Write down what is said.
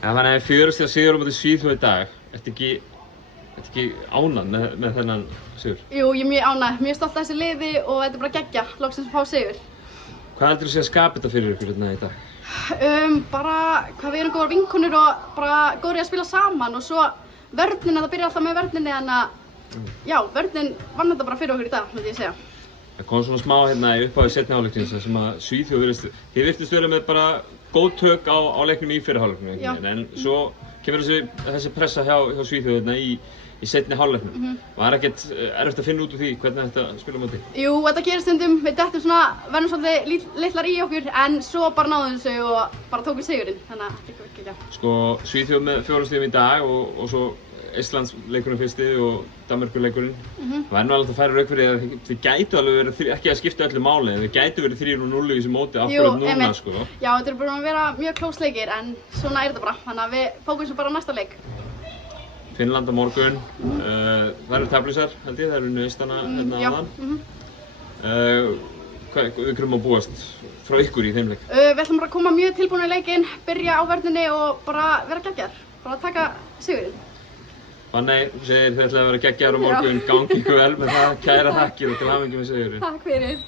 Ja, þannig að 4 sigur á móti Svíþjóð í dag. Ertu ekki ánægð með þennan sigur? Jú, ég er mjög ánægð. Mjög stolt af þessu liði og þetta er bara geggja, loksins að fá sigur. Hvað heldur þú sé að skapa þetta fyrir ykkur hérna í dag? Bara hvað við erum góðar vinkonur og bara góðir í að spila saman og svo vörnin, það byrjar alltaf með vörninni, en já, vörnin vann þetta bara fyrir okkur í dag, myndi ég segja. Það kom svona smá hérna í upphafi seinni hálfleiksins sem að Svíþjóð þið virtust vera með bara góð tök á leiknum í fyrri hálfleiknum, en svo kemur þessi pressa hjá Svíþjóð hérna í seinni hálfleiknum. Var ekkert erfitt að finna út úr því hvernig þetta spila á móti? Jú, þetta gerist stundum, við dettum svona, verðum svolítið litlar í okkur, en svo bara náðum þessu og bara tókum sigurinn, þannig að þetta er ekki. Sko, Svíþjóð með 4 stigum í dag og svo Íslands leikurinn fyrsti og Danmerkur leikurinn. Það er nú alveg að færa rauk fyrir að þið gætu alveg verið, ekki að skipta öllu máli, en þið gætu verið 3-0 í þessu móti akkurat núna, sko. Já, þetta er búin að vera mjög close leikir, en svona er þetta bara, þannig að við fókusum bara á næsta leik. Finnland á morgun, það eru taflisar, held ég, það eru nöistana hérna áðan. Við þurfum að búast frá ykkur í þeim leik? Við ætlum bara að koma mjög tilbúin í leikinn, byrja á vörninni og bara vera geggjar, bara taka sigurinn. Fanney, þú segir þið ætlaði að vera geggjar á morgun, gangi ykkur vel með það, kæra þakkir og til hamingju með sigurinn. Takk fyrir.